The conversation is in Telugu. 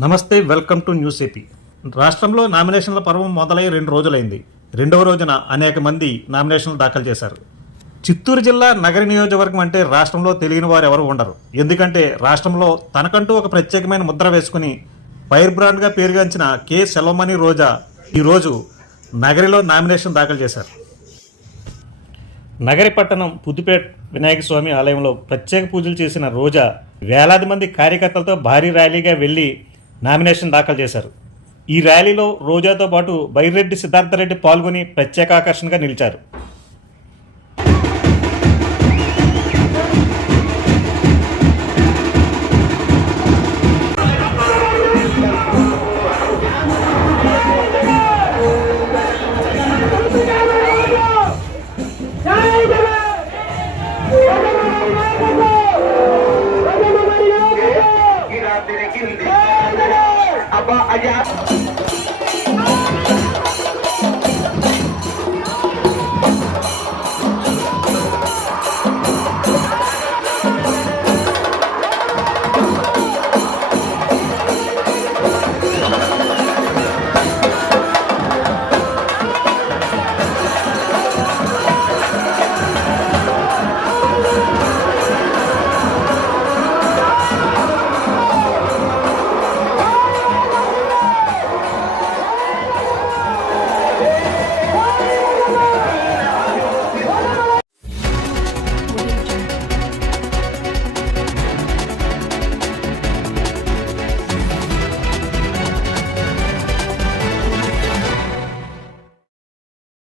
నమస్తే వెల్కమ్ టు న్యూస్ ఏపీ. రాష్ట్రంలో నామినేషన్ల పర్వం మొదలై రెండు రోజులైంది. రెండవ రోజున అనేక మంది నామినేషన్లు దాఖలు చేశారు. చిత్తూరు జిల్లా నగరి నియోజకవర్గం అంటే రాష్ట్రంలో తెలియని వారు ఎవరు ఉండరు. ఎందుకంటే రాష్ట్రంలో తనకంటూ ఒక ప్రత్యేకమైన ముద్ర వేసుకుని ఫైర్ బ్రాండ్గా పేరుగాంచిన కె. సెలవమణి రోజా ఈరోజు నగరిలో నామినేషన్ దాఖలు చేశారు. నగరి పట్టణం పుదుపేట్ వినాయక స్వామి ఆలయంలో ప్రత్యేక పూజలు చేసిన రోజా వేలాది మంది కార్యకర్తలతో భారీ ర్యాలీగా వెళ్ళి నామినేషన్ దాఖలు చేశారు. ఈ ర్యాలీలో రోజాతో పాటు బైరెడ్డి సిద్ధార్థరెడ్డి పాల్గొని ప్రత్యేక ఆకర్షణగా నిలిచారు. ยัด